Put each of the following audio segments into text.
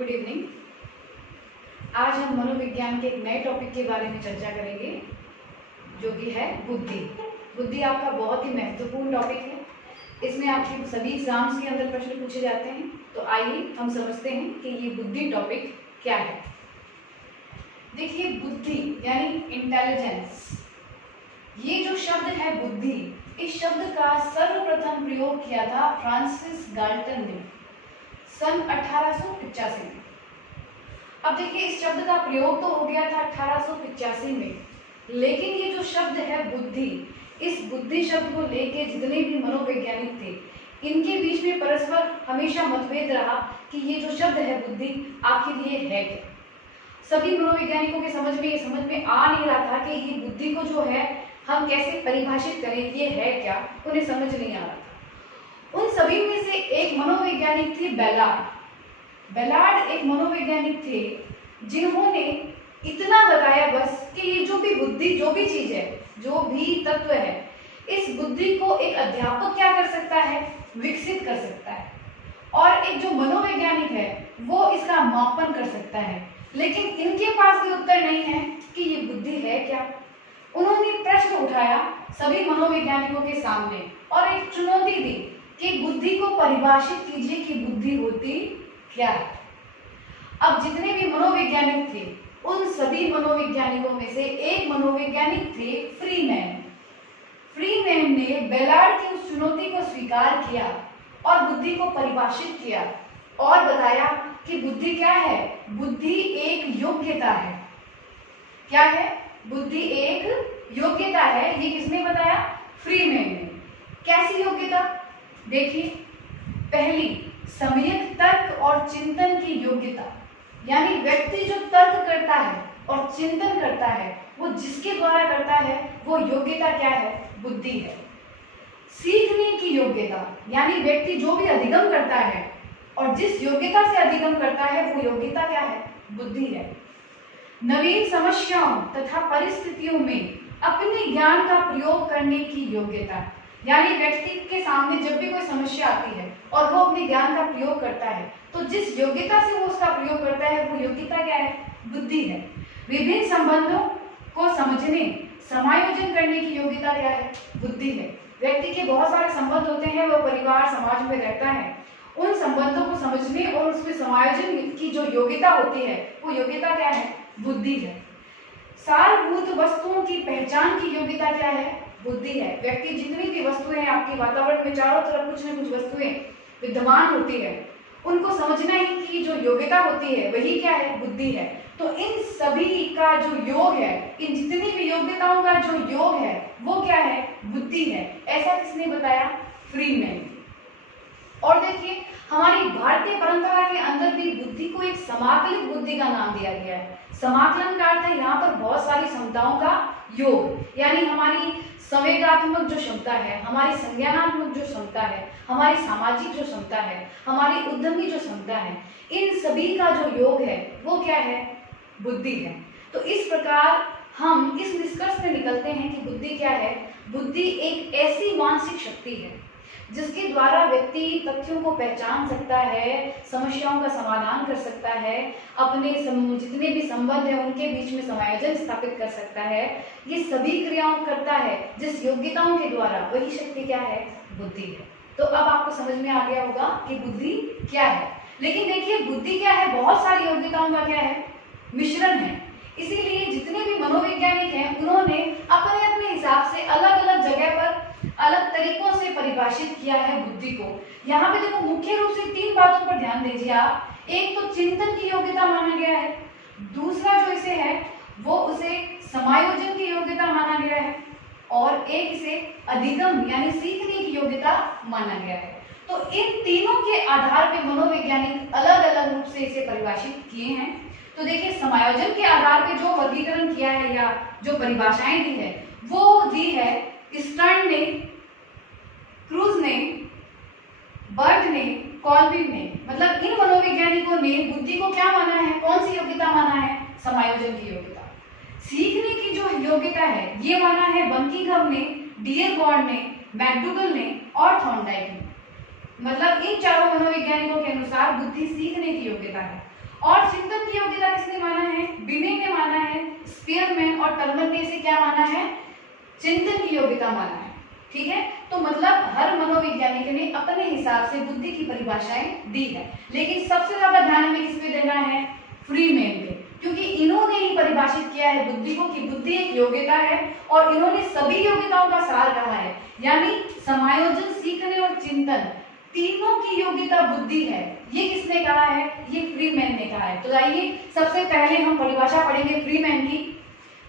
Good evening. आज हम मनोविज्ञान के एक नए टॉपिक के बारे में चर्चा करेंगे जो कि है बुद्धि। बुद्धि आपका बहुत ही महत्वपूर्ण टॉपिक है। इसमें आपके सभी एग्जाम्स के अंदर प्रश्न पूछे जाते हैं। तो आइए हम समझते हैं कि ये बुद्धि टॉपिक क्या है। देखिए, बुद्धि यानी इंटेलिजेंस, ये जो शब्द है बुद्धि, इस शब्द का सर्वप्रथम प्रयोग किया था फ्रांसिस गाल्टन ने सन 1885 में। अब देखिए, इस शब्द का प्रयोग तो हो गया था 1885 में, लेकिन ये जो शब्द है बुद्धि, इस बुद्धि शब्द को लेके जितने भी मनोवैज्ञानिक थे, इनके बीच में परस्पर हमेशा मतभेद रहा कि ये जो शब्द है बुद्धि आखिर ये है क्या। सभी मनोवैज्ञानिकों के समझ में आ नहीं रहा था कि ये बुद्धि को जो है हम कैसे परिभाषित करें, ये है क्या, उन्हें समझ नहीं आ रहा था। उन सभी में से एक मनोवैज्ञानिक थे बेलार्ड। बेलार्ड एक मनोवैज्ञानिक थे जिन्होंने इतना बताया बस कि ये जो भी बुद्धि, जो भी चीज है, जो भी तत्व है, इस बुद्धि को एक अध्यापक क्या कर सकता है, विकसित कर सकता है, और एक जो मनोवैज्ञानिक है वो इसका मापन कर सकता है। लेकिन इनके पास भी उत्तर नहीं है कि ये बुद्धि है क्या। उन्होंने प्रश्न उठाया सभी मनोवैज्ञानिकों के सामने और एक चुनौती दी कि बुद्धि को परिभाषित कीजिए कि बुद्धि होती क्या है। अब जितने भी मनोवैज्ञानिक थे, उन सभी मनोवैज्ञानिकों में से एक मनोवैज्ञानिक थे फ्रीमैन। फ्रीमैन ने बेलार्ड की उस चुनौती को स्वीकार किया और बुद्धि को परिभाषित किया और बताया कि बुद्धि क्या है। बुद्धि एक योग्यता है। क्या है? बुद्धि एक योग्यता है। ये किसने बताया? फ्रीमैन ने। कैसी योग्यता? देखिए, पहली, सम्यक तर्क और चिंतन की योग्यता, यानी व्यक्ति जो तर्क करता है और चिंतन करता है, वो जिसके द्वारा करता है, वो योग्यता क्या है? बुद्धि है। सीखने की योग्यता, यानी व्यक्ति जो भी अधिगम करता है और जिस योग्यता से अधिगम करता है, वो योग्यता क्या है? बुद्धि है। नवीन समस्याओं तथा परिस्थितियों में अपने ज्ञान का प्रयोग करने की योग्यता, यानी व्यक्ति के सामने जब भी कोई समस्या आती है और वो अपने ज्ञान का प्रयोग करता है, तो जिस योग्यता से वो उसका प्रयोग करता है, वो योग्यता क्या है? बुद्धि है। विभिन्न संबंधों को समझने, समायोजन करने की योग्यता क्या है? बुद्धि है। व्यक्ति के बहुत सारे संबंध होते हैं, वो परिवार समाज में रहता है, उन संबंधों को समझने और उसमें समायोजन की जो योग्यता होती है, वो योग्यता क्या है? बुद्धि है। सारभूत वस्तुओं की पहचान की योग्यता क्या है? बुद्धि है। व्यक्ति जितनी भी वस्तुएं आपके वातावरण में चारों तरफ कुछ न कुछ वस्तुएं विद्यमान होती है, उनको समझना ही की जो योग्यता होती है, वही क्या है? बुद्धि है। तो इन सभी का जो योग है, इन जितनी भी योग्यताओं का जो योग है, वो क्या है? बुद्धि है। ऐसा किसने बताया? फ्रीमैन। और देखिए, हमारी भारतीय परंपरा के अंदर भी बुद्धि को एक समाकलित बुद्धि का नाम दिया गया है। समाकलन का अर्थ है यहाँ पर बहुत सारी क्षमताओं का योग, यानी हमारी संवेगात्मक जो क्षमता है, हमारी संज्ञानात्मक जो क्षमता है, हमारी सामाजिक जो क्षमता है, हमारी उद्यमी जो क्षमता है, इन सभी का जो योग है, वो क्या है? बुद्धि है। तो इस प्रकार हम इस निष्कर्ष में निकलते हैं कि बुद्धि क्या है? बुद्धि एक ऐसी मानसिक शक्ति है जिसके द्वारा व्यक्ति तथ्यों को पहचान सकता है, समस्याओं का समाधान कर सकता है, अपने जितने भी संबंध हैं उनके बीच में समायोजन स्थापित कर सकता है। ये सभी क्रियाओं करता है जिस योग्यताओं के द्वारा, वही शक्ति क्या है? बुद्धि है। तो अब आपको समझ में आ गया होगा कि बुद्धि क्या है। लेकिन देखिए, बुद्धि क्या है? बहुत सारी योग्यताओं का क्या है? मिश्रण है। इसीलिए जितने भी मनोवैज्ञानिक हैं, उन्होंने अपने अपने हिसाब से अलग अलग जगह पर अलग तरीकों से परिभाषित किया है बुद्धि को। यहाँ पे देखो, मुख्य रूप से तीन बातों पर ध्यान दीजिए आप। एक तो चिंतन की योग्यता माना गया है, दूसरा जो इसे है वो उसे समायोजन की योग्यता माना गया है, और एक इसे अधिगम यानी सीखने की योग्यता माना गया है। तो इन तीनों के आधार पर मनोवैज्ञानिक अलग अलग रूप से इसे परिभाषित किए हैं। तो देखिए, समायोजन के आधार पर जो वर्गीकरण किया है या जो परिभाषाएं दी है, वो दी है स्टर्न ने, क्रूज ने, बर्ट ने, कॉल्विन ने। मतलब इन मनोवैज्ञानिकों ने बुद्धि को क्या माना है? कौन सी योग्यता माना है? समायोजन की योग्यता। सीखने की जो योग्यता है, ये माना है बंकिंघम ने, डियरबॉर्न ने, मैकडूगल ने और थॉर्नडाइक ने। मतलब इन चारों मनोवैज्ञानिकों के अनुसार बुद्धि सीखने की योग्यता है। और चिंतन की योग्यता किसने माना है? बिने ने माना है, स्पीयरमैन और टर्मन ने इसे क्या माना है? चिंतन की योग्यता माना है। ठीक है, तो मतलब हर मनोवैज्ञानिक ने अपने हिसाब से बुद्धि की परिभाषाएं दी है, लेकिन सबसे ज्यादा ध्यान हमें किस पे देना है? फ्रीमैन पे, क्योंकि इन्होंने ही परिभाषित किया है बुद्धि को कि बुद्धि एक योग्यता है और इन्होंने सभी योग्यताओं का सार कहा है, यानी समायोजन, सीखने और चिंतन तीनों की योग्यता बुद्धि है। ये किसने कहा है? ये फ्रीमैन ने कहा है। तो आइए सबसे पहले हम परिभाषा पढ़ेंगे फ्रीमैन की।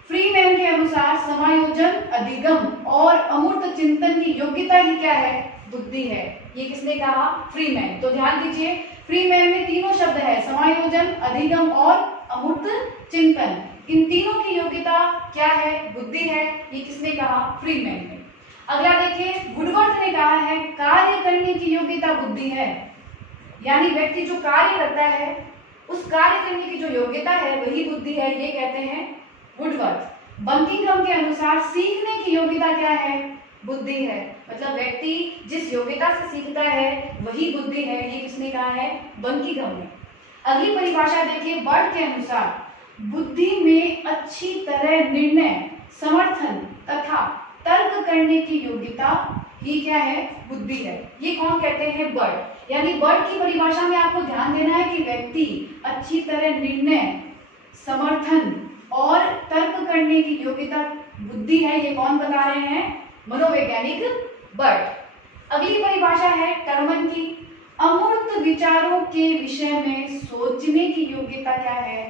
फ्रीमैन के अनुसार समायोजन, अधिगम और अमूर्त चिंतन की योग्यता ही क्या है? बुद्धि है। ये किसने कहा? फ्रीमैन। तो ध्यान दीजिए, फ्रीमैन में तीनों शब्द है, समायोजन, अधिगम और अमूर्त चिंतन। इन तीनों की योग्यता क्या है? बुद्धि है। ये किसने कहा? फ्रीमैन ने। अगला देखिए, वुडवर्थ ने कहा है कार्य करने की योग्यता बुद्धि है, यानी व्यक्ति जो कार्य करता है उस कार्य करने की जो योग्यता है वही बुद्धि है, ये कहते हैं वुडवर्थ। बंकिंघम के अनुसार सीखने की योग्यता क्या है? बुद्धि है, मतलब व्यक्ति जिस योग्यता से सीखता है वही बुद्धि है, ये किसने कहा है? बंकिंघम ने। अगली परिभाषा देखिए, बर्ड के अनुसार बुद्धि में अच्छी तरह निर्णय, समर्थन तथा तर्क करने की योग्यता ही क्या है? बुद्धि है। ये कौन कहते हैं? बर्ड। यानी बर्ड की परिभाषा में आपको ध्यान देना है कि व्यक्ति अच्छी तरह निर्णय, समर्थन और तर्क करने की योग्यता बुद्धि है, ये कौन बता रहे हैं? मनोवैज्ञानिक बर्ड। अगली परिभाषा है टर्मन की, अमूर्त विचारों के विषय में सोचने की योग्यता क्या है?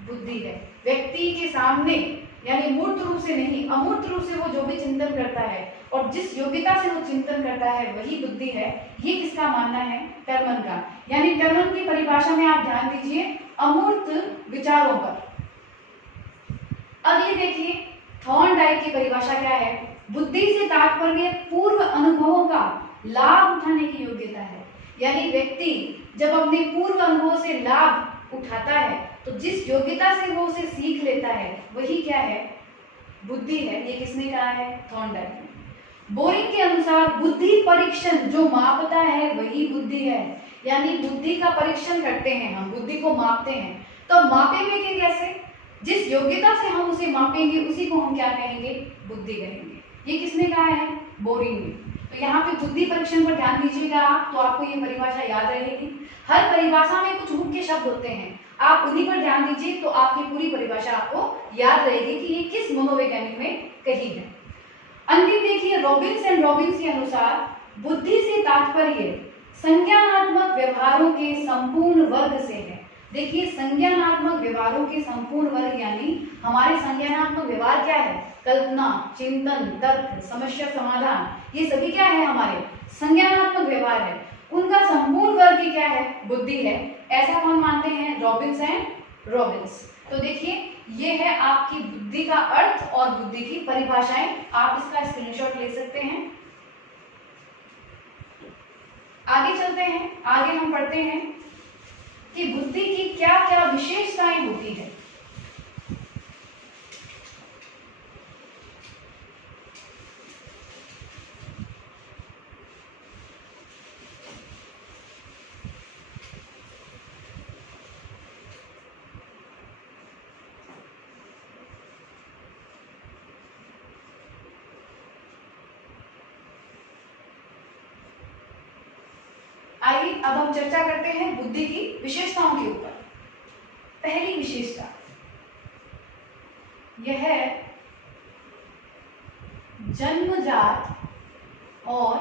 बुद्धि है। व्यक्ति के सामने, यानी मूर्त रूप से नहीं, अमूर्त रूप से वो जो भी चिंतन करता है और जिस योग्यता से वो चिंतन करता है वही बुद्धि है, ये किसका मानना है? टर्मन का। यानी टर्मन की परिभाषा में आप ध्यान दीजिए अमूर्त विचारों पर। अगली देखिए, थॉर्नडाइक की परिभाषा क्या है? बुद्धि से तात्पर्य पूर्व अनुभवों का लाभ उठाने की योग्यता है, यानी व्यक्ति जब अपने पूर्व अनुभव से लाभ उठाता है तो जिस योग्यता से वो उसे सीख लेता है वही क्या है? बुद्धि है। ये किसने कहा है? थॉर्नडाइक ने। बोरिंग के अनुसार बुद्धि परीक्षण जो मापता है वही बुद्धि है, यानी बुद्धि का परीक्षण करते हैं हम, बुद्धि को मापते हैं, तो मापेंगे कि कैसे? जिस योग्यता से हम उसे मापेंगे उसी को हम क्या कहेंगे? बुद्धि कहेंगे। ये किसने कहा है? बोरिंग ने। तो यहाँ पे बुद्धि परीक्षण पर ध्यान दीजिएगा आप, तो आपको ये परिभाषा याद रहेगी। हर परिभाषा में कुछ मुख्य शब्द होते हैं, आप उन्हीं पर ध्यान दीजिए तो आपकी पूरी परिभाषा आपको याद रहेगी कि ये किस मनोवैज्ञानिक ने कही है। अंतिम देखिए, रॉबिन्स एंड रॉबिन्स के अनुसार बुद्धि से तात्पर्य संज्ञानात्मक व्यवहारों के संपूर्ण वर्ग से है। देखिए, संज्ञानात्मक व्यवहारों के संपूर्ण वर्ग, यानी हमारे संज्ञानात्मक व्यवहार क्या है? कल्पना, चिंतन, तर्क, समस्या समाधान, ये सभी क्या है? हमारे संज्ञानात्मक व्यवहार है, उनका संपूर्ण वर्ग क्या है? बुद्धि है। ऐसा कौन मानते हैं? Robins and Robbins. तो देखिए, ये है आपकी बुद्धि का अर्थ और बुद्धि की परिभाषाएं, आप इसका स्क्रीनशॉट ले सकते हैं। आगे चलते हैं, आगे हम पढ़ते हैं कि बुद्धि की क्या क्या विशेषताएं होती है। आइए अब हम चर्चा करते हैं बुद्धि की विशेषताओं के ऊपर। पहली विशेषता यह है जन्मजात और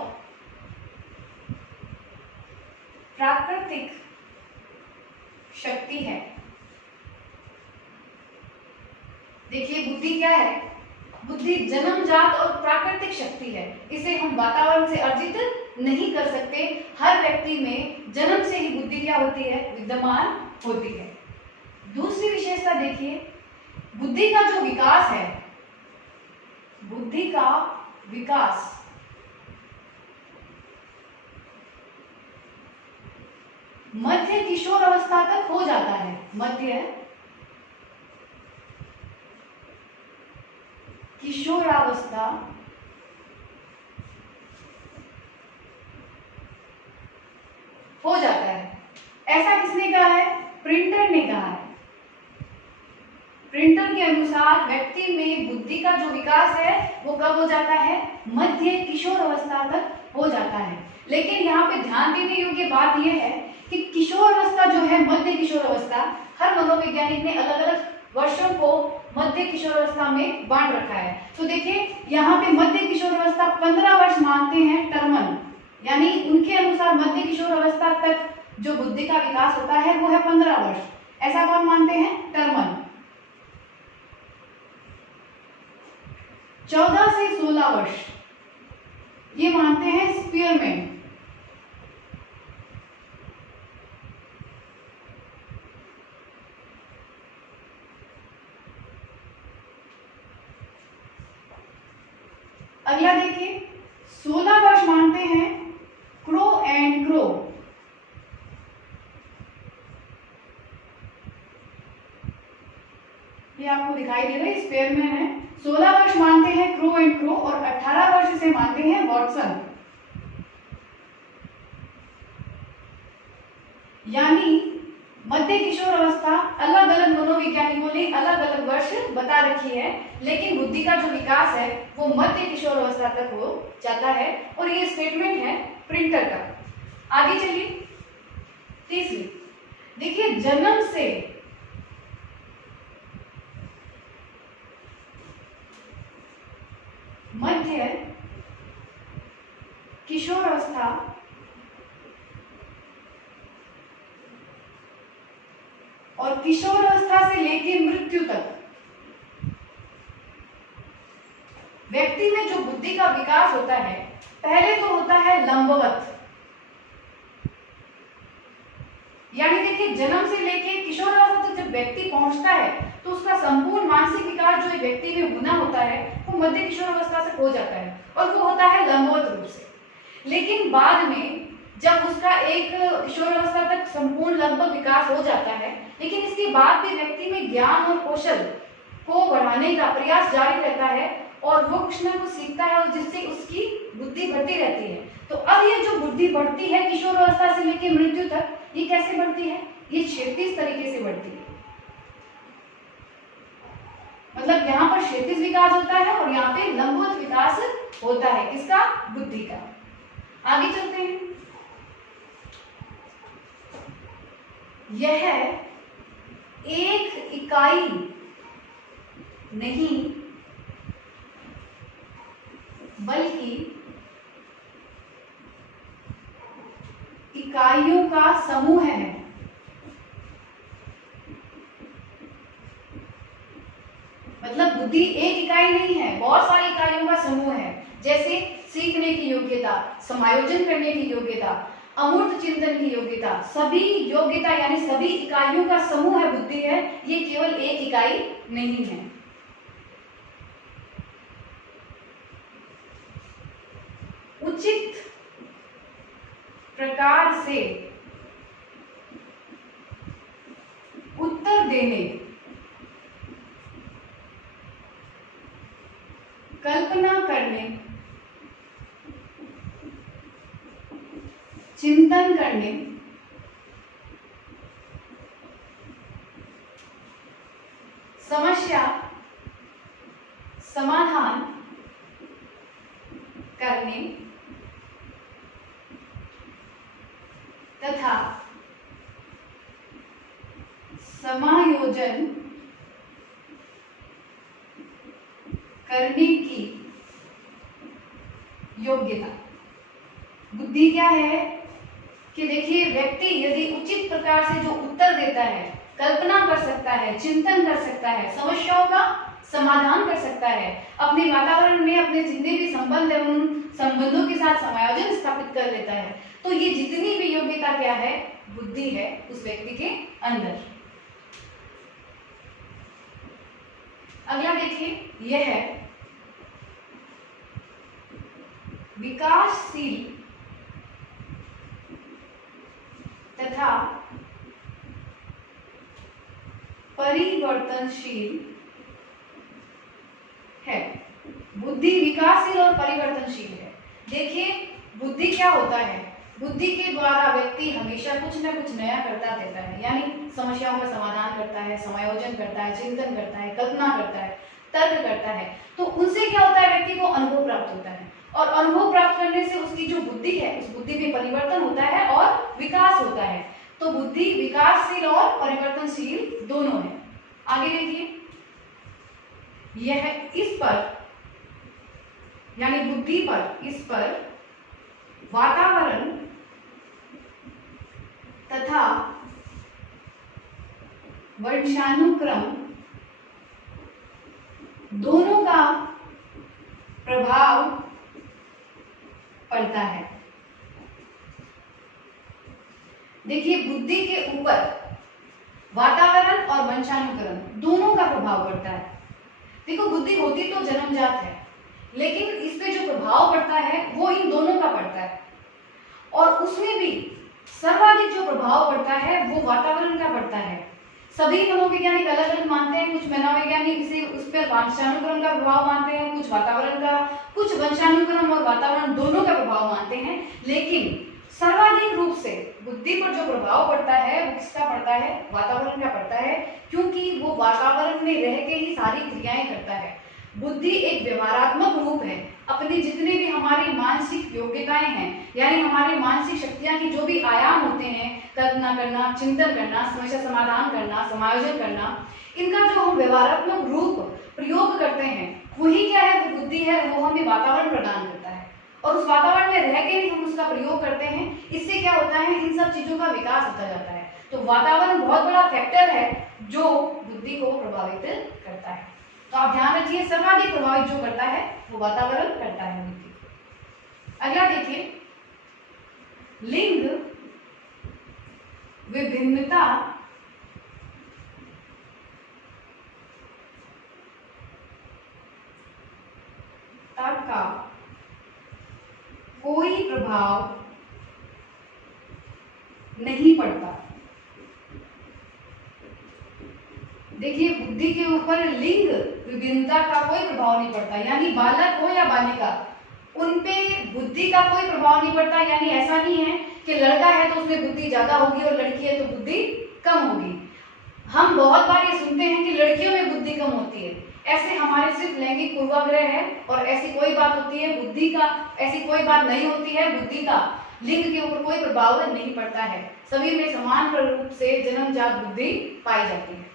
प्राकृतिक शक्ति है। देखिए, बुद्धि क्या है? बुद्धि जन्मजात और प्राकृतिक शक्ति है, इसे हम वातावरण से अर्जित नहीं कर सकते। हर व्यक्ति में जन्म से ही बुद्धि क्या होती है? विद्यमान होती है। दूसरी विशेषता देखिए, बुद्धि का जो विकास है, बुद्धि का विकास मध्य किशोर अवस्था तक हो जाता है। मध्य किशोरावस्था हो जाता है। ऐसा किसने कहा है? प्रिंटर ने कहा है। प्रिंटर के अनुसार व्यक्ति में बुद्धि का जो विकास है वो कब हो जाता है? मध्य किशोर अवस्था तक हो जाता है। लेकिन यहाँ पे ध्यान देने योग्य बात यह है कि किशोर अवस्था जो है, मध्य किशोर अवस्था, हर मनोवैज्ञानिक ने अलग अलग वर्षों को मध्य किशोर अवस्था में बांट रखा है। तो देखिए यहाँ पे मध्य किशोर अवस्था 15 वर्ष मानते हैं टर्मन, यानी उनके अनुसार मध्य किशोर अवस्था तक जो बुद्धि का विकास होता है वो है 15 वर्ष। ऐसा कौन मानते हैं? टर्मन। 14 से 16 वर्ष ये मानते हैं स्पीयरमैन। अगला देखिए 16 वर्ष मानते हैं क्रो एंड क्रो। ये आपको दिखाई दे रहा है, स्पेयरमैन है। 16 वर्ष मानते हैं क्रो एंड क्रो और 18 वर्ष से मानते हैं वॉटसन। यानी मध्य किशोर अवस्था अलग अलग मनोवैज्ञानिकों ने अलग अलग वर्ष बता रखी है, लेकिन बुद्धि का जो विकास है वो मध्य किशोर अवस्था तक हो जाता है और ये स्टेटमेंट है प्रिंटर का। आगे चलिए तीसरी, देखिए जन्म से मध्य किशोर अवस्था और किशोर अवस्था से लेकर मृत्यु तक व्यक्ति में जो बुद्धि का विकास होता है, पहले तो होता है लंबवत, यानी देखिए जन्म से लेकर किशोर अवस्था तक जब व्यक्ति पहुंचता है तो उसका संपूर्ण मानसिक विकास जो व्यक्ति में होना होता है वो मध्य किशोर अवस्था से हो जाता है और वो होता है लंबवत रूप से। लेकिन बाद में जब उसका एक किशोर अवस्था तक संपूर्ण लगभग विकास हो जाता है, लेकिन इसके बाद भी व्यक्ति में ज्ञान और कौशल को बढ़ाने का प्रयास जारी रहता है और वो कुछ न कुछ सीखता है और जिससे उसकी बुद्धि बढ़ती रहती है। तो अब ये जो बुद्धि बढ़ती है किशोर अवस्था से लेकर मृत्यु तक, ये कैसे बढ़ती है? ये क्षैतिज तरीके से बढ़ती है। मतलब यहाँ पर क्षैतिज विकास होता है और यहाँ पे लंबवत विकास होता है। किसका? बुद्धि का। आगे चलते हैं। यह एक इकाई नहीं बल्कि इकाइयों का समूह है। मतलब बुद्धि एक इकाई नहीं है, बहुत सारी इकाइयों का समूह है। जैसे सीखने की योग्यता, समायोजन करने की योग्यता, अमूर्त चिंतन की योग्यता, सभी योग्यता यानी सभी इकाइयों का समूह है बुद्धि है, ये केवल एक इकाई नहीं है। उचित प्रकार से उत्तर देने, कल्पना करने, चिंतन करने, समस्या समाधान करने तथा समायोजन करने की योग्यता। बुद्धि क्या है कि देखिए व्यक्ति यदि उचित प्रकार से जो उत्तर देता है, कल्पना कर सकता है, चिंतन कर सकता है, समस्याओं का समाधान कर सकता है, अपने वातावरण में अपने जितने भी संबंध है उन संबंधों के साथ समायोजन स्थापित कर लेता है, तो ये जितनी भी योग्यता क्या है? बुद्धि है उस व्यक्ति के अंदर। अगला देखिए, यह है विकासशील तथा परिवर्तनशील है। बुद्धि विकासशील और परिवर्तनशील है। देखिए बुद्धि क्या होता है? बुद्धि के द्वारा व्यक्ति हमेशा कुछ न कुछ नया करता रहता है, यानी समस्याओं का समाधान करता है, समायोजन करता है, चिंतन करता है, कल्पना करता है, तर्क करता है। तो उनसे क्या होता है, व्यक्ति को अनुभव प्राप्त होता है, और अनुभव प्राप्त करने से उसकी जो बुद्धि है उस बुद्धि में परिवर्तन होता है और विकास होता है। तो बुद्धि विकासशील और परिवर्तनशील दोनों है। आगे देखिए, यह इस पर यानी बुद्धि पर, इस पर वातावरण तथा वंशानुक्रम दोनों का प्रभाव पड़ता है। देखिए, बुद्धि के ऊपर वातावरण और वंशानुक्रम दोनों का प्रभाव पड़ता है। देखो, बुद्धि होती तो जन्मजात है, लेकिन इस पे जो प्रभाव पड़ता है वो इन दोनों का पड़ता है, और उसमें भी सर्वाधिक जो प्रभाव पड़ता है वो वातावरण का पड़ता है। सभी मनोवैज्ञानिक अलग अलग मानते हैं, कुछ मनोवैज्ञानिक इसे उस पर वंशानुक्रम का प्रभाव मानते हैं, कुछ वातावरण का, कुछ वंशानुक्रम और वातावरण दोनों का प्रभाव मानते हैं। लेकिन सर्वाधिक रूप से बुद्धि पर जो प्रभाव पड़ता है वो किसका पड़ता है, वातावरण का पड़ता है, क्योंकि वो वातावरण में रह के ही सारी क्रियाएं करता है। बुद्धि एक व्यवहारात्मक रूप है, अपने जितने भी हमारी मानसिक योग्यताएं हैं, यानी हमारी मानसिक शक्तियां की जो भी आयाम होते हैं, कल्पना करना, चिंतन करना, समस्या समाधान करना, समायोजन करना, इनका जो हम व्यवहारात्मक रूप प्रयोग करते हैं वही क्या है, वो बुद्धि है, वो हमें वातावरण प्रदान करता है, और उस वातावरण में रह के ही हम उसका प्रयोग करते हैं। इससे क्या होता है, इन सब चीजों का विकास होता जाता है। तो वातावरण बहुत बड़ा फैक्टर है जो बुद्धि को प्रभावित करता है। तो आप ध्यान रखिए, सर्वाधिक प्रभावित जो करता है वो वातावरण करता है बुद्धि। अगला देखिए, लिंग विभिन्नता का कोई प्रभाव नहीं पड़ता। देखिए, बुद्धि के ऊपर लिंग विभिन्नता का कोई प्रभाव नहीं पड़ता, यानी बालक हो या बालिका, उनपे बुद्धि का कोई प्रभाव नहीं पड़ता। यानी ऐसा नहीं है कि लड़का है तो उसमें बुद्धि ज्यादा होगी और लड़की है तो बुद्धि कम होगी। हम बहुत बार ये सुनते हैं कि लड़कियों में बुद्धि कम होती है, ऐसे हमारे सिर्फ लैंगिक पूर्वाग्रह है, और ऐसी कोई बात होती है बुद्धि का, ऐसी कोई बात नहीं होती है। बुद्धि का लिंग के ऊपर कोई प्रभाव नहीं पड़ता है, सभी में समान रूप से जन्मजात बुद्धि पाई जाती है।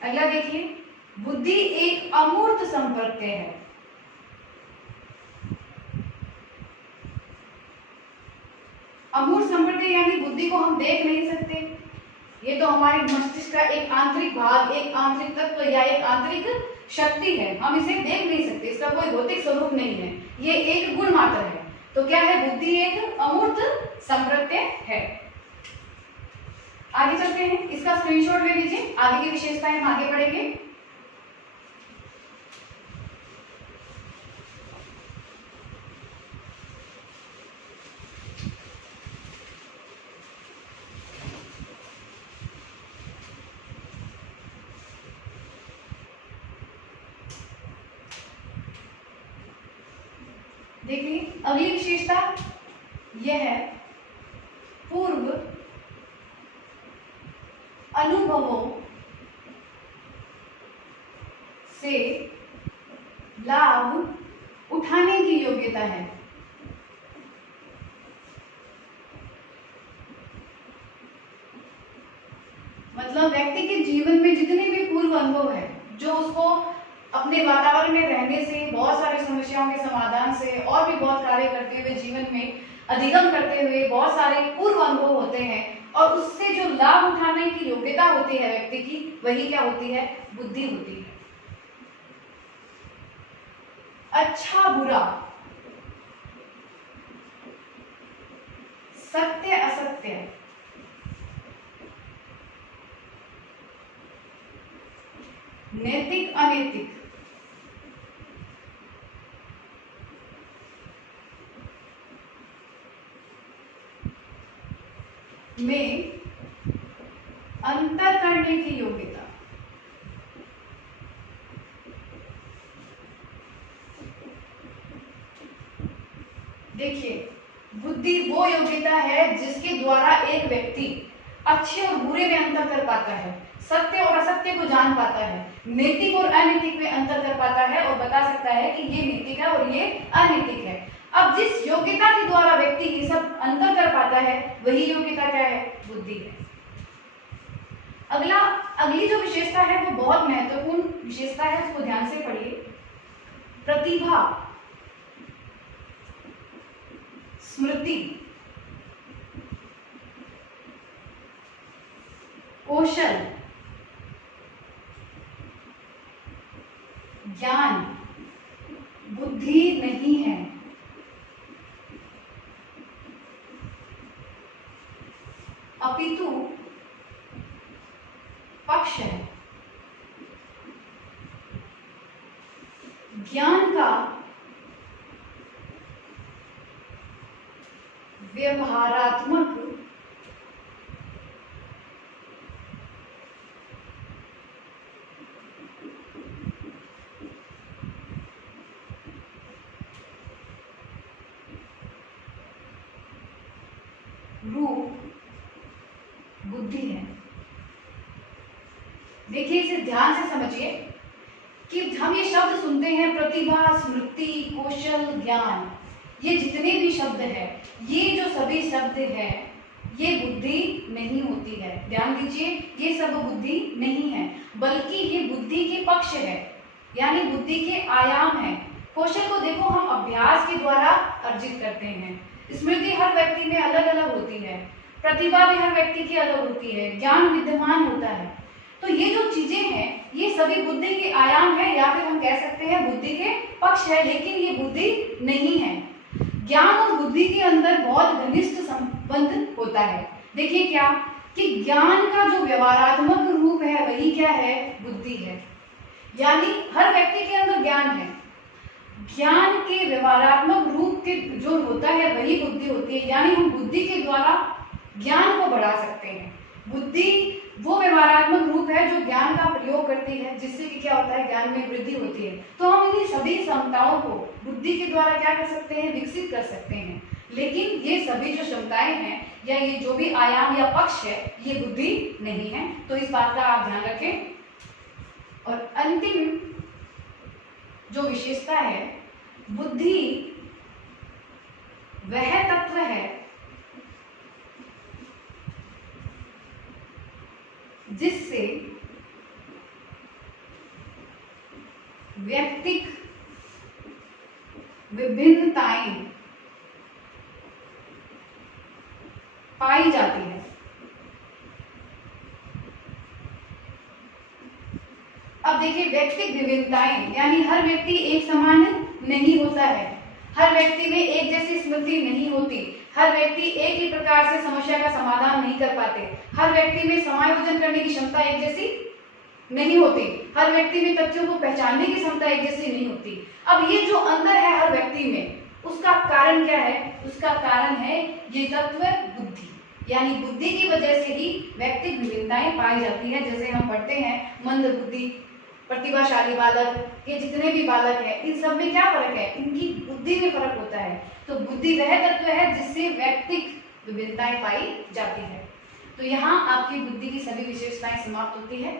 अगला देखिए, बुद्धि एक अमूर्त संप्रत्यय है। अमूर्त संप्रत्यय यानी बुद्धि को हम देख नहीं सकते, ये तो हमारे मस्तिष्क का एक आंतरिक भाग, एक आंतरिक तत्व या एक आंतरिक शक्ति है, हम इसे देख नहीं सकते, इसका कोई भौतिक स्वरूप नहीं है, ये एक गुण मात्र है। तो क्या है, बुद्धि एक अमूर्त संप्रत्यय है। आगे चलते हैं, इसका स्क्रीनशॉट ले लीजिए, आगे की विशेषताएं हम आगे पढ़ेंगे। देखिए, अगली विशेषता यह है, पूर्व अनुभवों से लाभ उठाने की योग्यता है। मतलब व्यक्ति के जीवन में जितने भी पूर्व अनुभव है, जो उसको अपने वातावरण में रहने से, बहुत सारी समस्याओं के समाधान से और भी बहुत कार्य करते हुए जीवन में अधिगम करते हुए बहुत सारे पूर्व अनुभव होते हैं, और उससे जो लाभ उठाने की योग्यता होती है व्यक्ति की, वही क्या होती है, बुद्धि होती है। अच्छा बुरा, सत्य असत्य, नैतिक अनैतिक, में अंतर करने की योग्यता। देखिए, बुद्धि वो योग्यता है जिसके द्वारा एक व्यक्ति अच्छे और बुरे में अंतर कर पाता है, सत्य और असत्य को जान पाता है, नैतिक और अनैतिक में अंतर कर पाता है और बता सकता है कि ये नैतिक है और ये अनैतिक है। अब जिस योग्यता के द्वारा व्यक्ति ये सब अंतर कर पाता है वही योग्यता क्या है? बुद्धि है। अगली जो विशेषता है वो बहुत महत्वपूर्ण विशेषता है, उसको ध्यान से पढ़िए। प्रतिभा, स्मृति, कौशल, ज्ञान बुद्धि नहीं है, अपितु पक्ष है। ज्ञान का व्यवहारात्मक रूप बुद्धि है। देखिए इसे ध्यान से समझिए कि हम ये शब्द सुनते हैं, प्रतिभा, स्मृति, कौशल, ज्ञान, ये जितने भी शब्द हैं, ये जो सभी शब्द हैं ये बुद्धि नहीं होती है। ध्यान दीजिए, ये सब बुद्धि नहीं है, बल्कि ये बुद्धि के पक्ष है, यानी बुद्धि के आयाम है। कौशल को देखो हम अभ्यास के द्वारा अर्जित करते हैं, स्मृति हर व्यक्ति में अलग अलग होती है, प्रतिभा भी हर व्यक्ति की अलग होती है, ज्ञान विद्यमान होता है। तो ये जो चीजें हैं ये सभी बुद्धि के आयाम है, या फिर हम कह सकते हैं बुद्धि के पक्ष है, लेकिन ये बुद्धि नहीं है। ज्ञान और बुद्धि के अंदर बहुत घनिष्ठ संबंध होता है। देखिए क्या कि ज्ञान का जो व्यवहारात्मक रूप है वही क्या है? बुद्धि है। यानी हर व्यक्ति के अंदर ज्ञान है, ज्ञान के व्यवहारात्मक रूप के जो होता है वही बुद्धि होती है। यानी हम बुद्धि के द्वारा ज्ञान को बढ़ा सकते हैं। बुद्धि वो व्यवहारात्मक रूप है जो ज्ञान का प्रयोग करती है, जिससे कि क्या होता है? ज्ञान में वृद्धि होती है। तो हम इन्हीं सभी क्षमताओं को बुद्धि के द्वारा क्या कर सकते हैं? विकसित कर सकते हैं। लेकिन ये सभी जो क्षमताएं हैं या ये जो भी आयाम या पक्ष है ये बुद्धि नहीं है। तो इस बात का आप ध्यान रखें। और अंतिम जो विशेषता है, बुद्धि वह तत्व है जिससे व्यक्तिक विभिन्नताएं पाई जाती है। अब देखिए, व्यक्तिक विभिन्नताएं यानी हर व्यक्ति एक समान नहीं होता है, हर व्यक्ति में एक जैसी स्मृति नहीं होती, हर व्यक्ति एक ही प्रकार से समस्या का समाधान नहीं कर पाते, हर व्यक्ति में समायोजन करने की क्षमता एक जैसी नहीं होती, हर व्यक्ति में तथ्यों को पहचानने की क्षमता एक जैसी नहीं होती। अब ये जो अंतर है हर व्यक्ति में, उसका कारण क्या है? उसका कारण है ये तत्व बुद्धि, यानी बुद्धि की वजह से ही व्यक्तिक विभिन्नताएं पाई जाती है। जैसे हम पढ़ते हैं मंद बुद्धि, प्रतिभाशाली बालक, ये जितने भी बालक हैं इन सब में क्या फर्क है? इनकी बुद्धि में फर्क होता है। तो बुद्धि वह तत्व है जिससे व्यक्तिक विभिन्नताएं पाई जाती है। तो यहाँ आपकी बुद्धि की सभी विशेषताएं समाप्त होती है।